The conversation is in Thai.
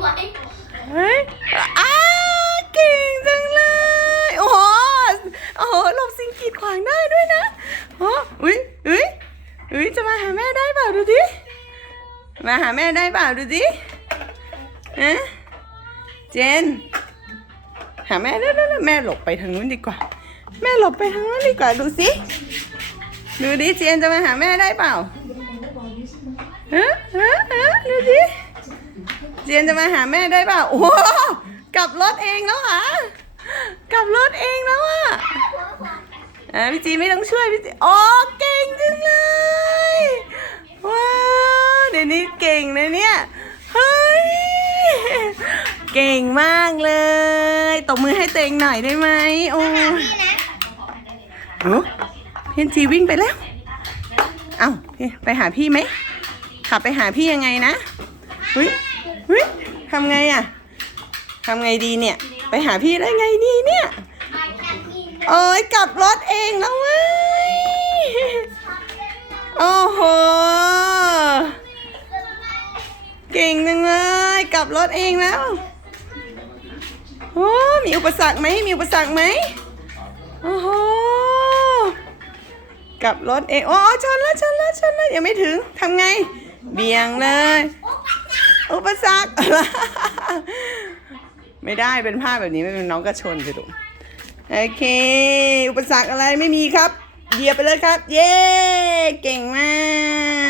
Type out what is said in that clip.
ไว้เฮ้ยอ้าเก่งจังเลย โอ้โหโอ้โหหลบสิ่งกีดขวางได้ด้วยนะโอ้อุ้ยอุ้ยอุ้ยจะมาหาแม่ได้เปล่าดูดิมาหาแม่ได้เปล่าดูดิฮะเจน หาแม่ได้แล้วแม่หลบไปทางนู้นดีกว่า แม่หลบไปทางนู้นดีกว่าดูสิดูดิเจนจะมาหาแม่ได้เปล่าฮะฮะฮะดูดิ เจียนจะมาหาแม่ได้เปล่าโอ้โหกลับรถเองแล้วเหรอกลับรถเองแล้วอะอ่าพี่จีไม่ต้องช่วยพี่จีโอ้เก่งจังเลยว้าวเดี๋ยวนี้เก่งนะเนี่ยเฮ้ยเก่งมากเลยตบมือให้ตัวเองหน่อยได้ไหมโอ้เอ้เพียนจีวิ่งไปแล้วเอ้าไปหาพี่ไหมขับไปหาพี่ยังไงนะเฮ้ยำไงอะทำไงดีเนี่ย ไปหาพี่ได้ไงดีเนี่ยมาแค่ที่โอ้ยกลับรถเองแล้วเว้ย โอ้โห เก่งจังเลยกลับรถเองแล้วโอ้มีอุปสรรคไหมมีอุปสรรคไหมโอ้โหกลับรถเองโอ้ชนแล้วชนแล้วชนแล้วยังไม่ถึงทำไง เบี่ยงเลย อุปสรรค ไม่ได้เป็นภาพแบบนี้ไม่เป็นน้องก็ชนไปดูโอเค อุปสรรคอะไรไม่มีครับเหยียบไปเลยครับ เย้ เก่งมาก